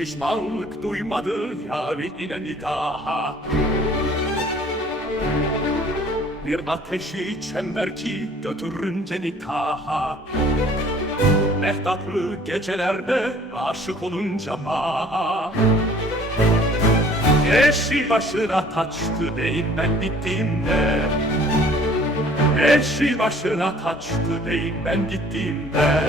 pişmanlık duymadı yâri ineni daha Bir ateşi çember ki götürünce nikaha. Mehtaplı gecelerde aşık olunca ma Eşi başına taçtı deyip ben gittiğimde Eşi başına taçtı deyip ben gittiğimde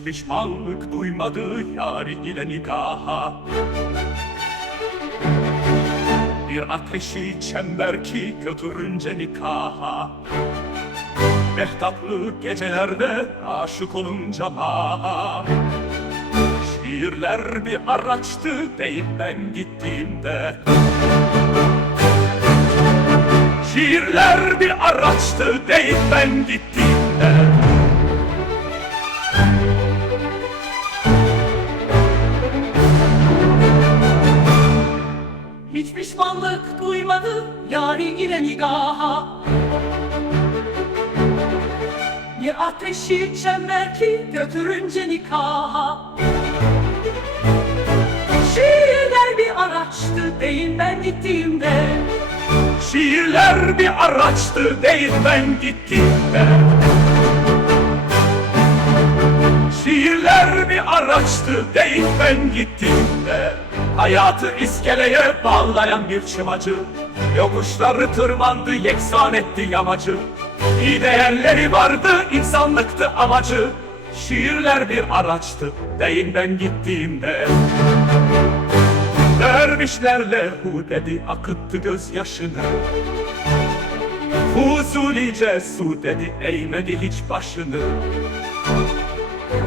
Hiç pişmanlık duymadı yari ile nikaha. Bir ateşi çember ki götürünce nikaha. Mehtaplı gecelerde aşık olunca ma Şiirler bir araçtı deyip ben gittiğimde. Şiirler bir araçtı deyip ben gittiğimde Hiç pişmanlık duymadı yari ile nigaha. Bir ateşi çember ki götürünce nikaha. Şiirler bir araçtı değil ben gittiğimde. Şiirler bir araçtı değil ben gittiğimde. Şiirler bir araçtı değil ben gittiğimde Hayatı iskeleye bağlayan bir çımacı Yokuşları tırmandı yeksan etti yamacı. İyi değerleri vardı insanlıktı amacı. Şiirler bir araçtı değil ben gittiğimde. Dervişlerle hu dedi akıttı gözyaşını. Fuzulice su dedi eğmedi hiç başını.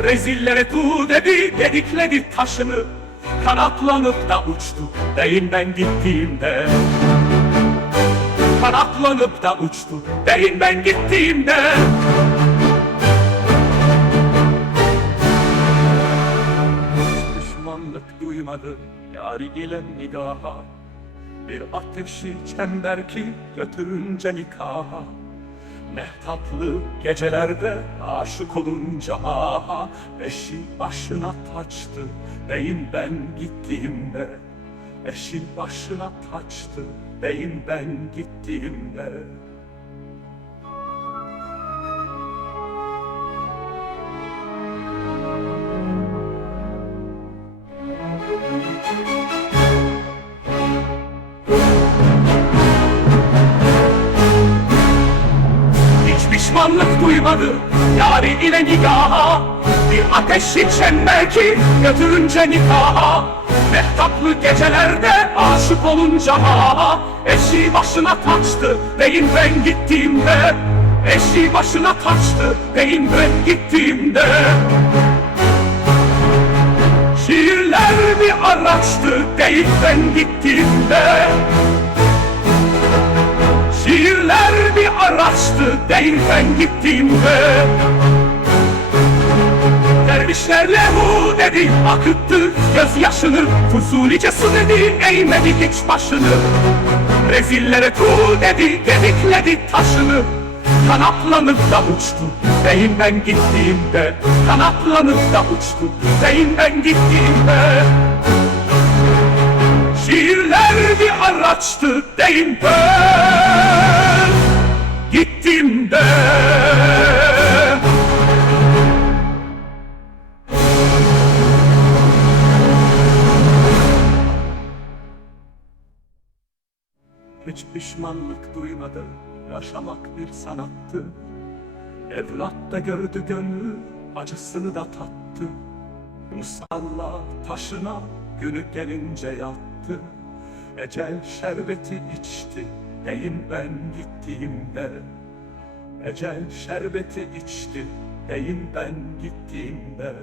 Rezillere tu dedi dedikledi taşını Kanatlanıp da uçtu deyin ben gittiğimde. Kanatlanıp da uçtu deyin ben gittiğimde. Düşmanlık duymadı yari ile nigaha Bir ateşi çember ki götürünce nikaha Mehtaplı gecelerde aşık olunca aha Eşi başına taçtı. Beyim ben gittiğimde? Eşi başına taçtı. Beyim ben gittiğimde duymadı yari ile nigaha Bir ateşi çember ki götürünce nikaha. Mehtaplı gecelerde aşık olunca ha Eşi başına taçtı beyim ben gittiğimde. Eşi başına taçtı beyim ben gittiğimde. Şiirler bir araçtı deyip ben gittiğimde Şiirler bir araçtı değil ben gittiğimde Dervişlerle bu dedi akıttı gözyaşını. Fuzulice su dedi eğmedi hiç başını. Rezillere tu dedi dedikledi taşını. Kanatlanıp da uçtu beyin ben gittiğimde Kanatlanıp da uçtu beyin ben gittiğimde Şiirler bir araçtı deyim ben Gittiğimde Hiç pişmanlık duymadı Yaşamak bir sanattı. Evlat da gördü gönlü Acısını da tattı. Musalla taşına günü gelince yattı Ecel şerbeti içti. Deyim ben gittiğimde? Ecel şerbeti içti. Deyim ben gittiğimde